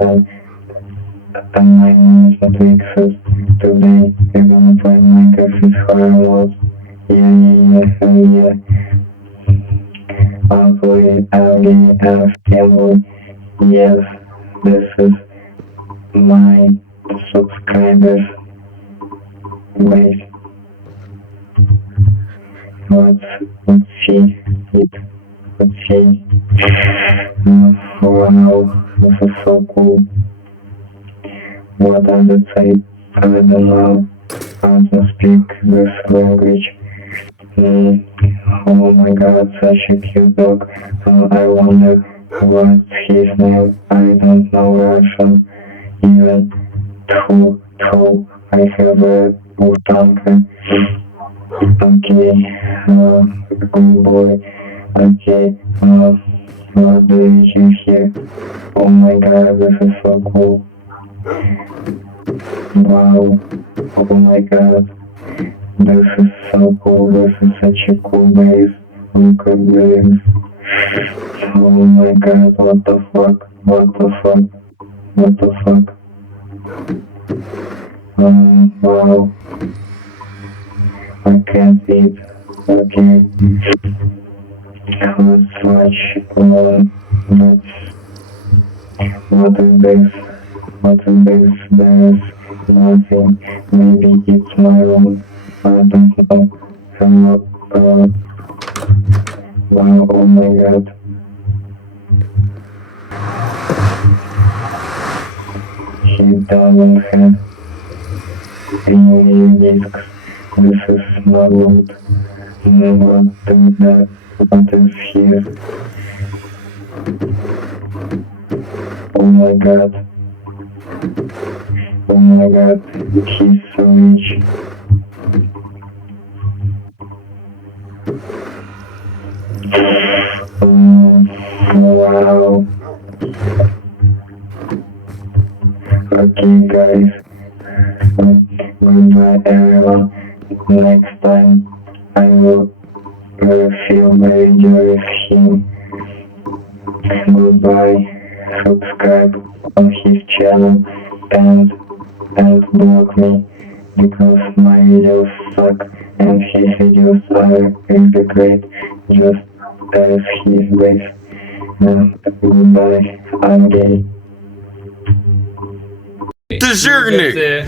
and my name is not exist. Today we're gonna play Minecraft with horror mode. Yeah. I'll play Algae and Family. Yes, this is my subscribers. Wait, let's see it. Let's see. Wow, this is so cool. What does it say? I don't know how to speak this language. Oh my god, such a cute dog. I wonder what's his name. I don't know Russian. Even though I have a Utanka. Okay, good boy. Okay, what do you have here? Oh my god, this is so cool. Wow, oh my god. This is so cool, this is such a cool base. Look at this. Oh my god, what the fuck? Wow. I can't eat. Okay. Let's watch. What is this? There's nothing. Maybe it's my room. I don't know. Wow, oh my god. He doesn't have any discs. This is my world. What is here? Oh my god. He's so rich. Wow. Okay guys, goodbye everyone. Next time I will film a video with him. Goodbye. Subscribe on his channel and block me because my videos suck and his videos are really great, just as his base. Goodbye, I'm gay. Ты жирный!